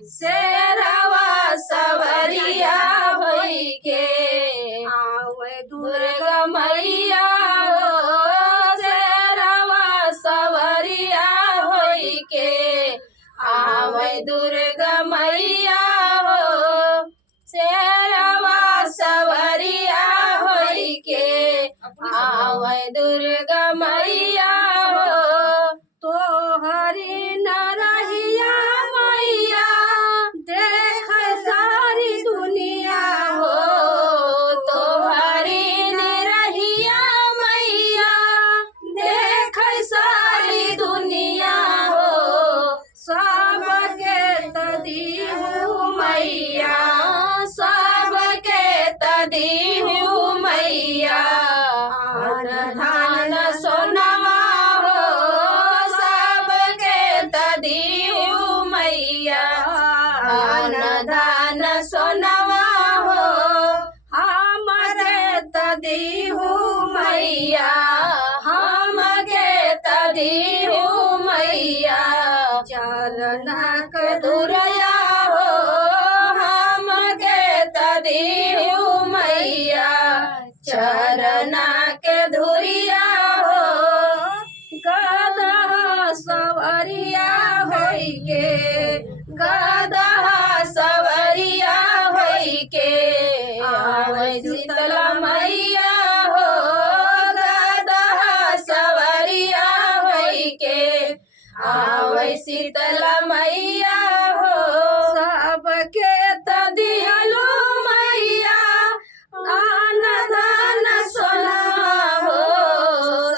शेरवा सवरिया होई के आवे दुर्गा मैया हो शेरवा सवरिया होई के आवे दुर्गा मैया हो शेरवा सवरिया होई के आवे दुर्गा मैया हो तोहरी नरहिया मैया देख सारी दुनिया हो तोहरी नरहिया मैया देख सारी दुनिया हो सबके तदीहू मैया सबके तदीहू मैया अन धान सोनवा हो सबके तदीहू मैया अन धान सोनवा हो हमके तदीहू मैया हमके तदीहू मैया चरणक दुरया हो हमके तदीहू मैया चरणक धुरिया हो गदहा सवरिया होई के गदहा सवरिया होई के आवे शीतला मैया हो गदहा सवरिया होई के आवे शीतला मैया हो सबके तदिहलो मैया अन धन सोनवा हो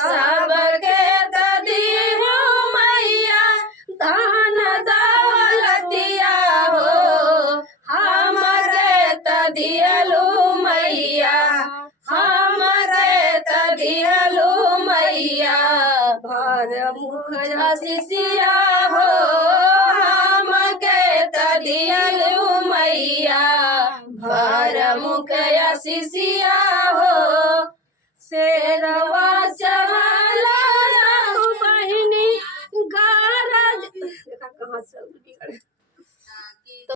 सबके तदिहलो मैया धन दौलतिया हो हमरे तदिहलो मैया हमरे तदिहलो मैया भर मुख आशीषिया हो हमके तदिहलो मैया भर मुख आशीषिया हो शेरवा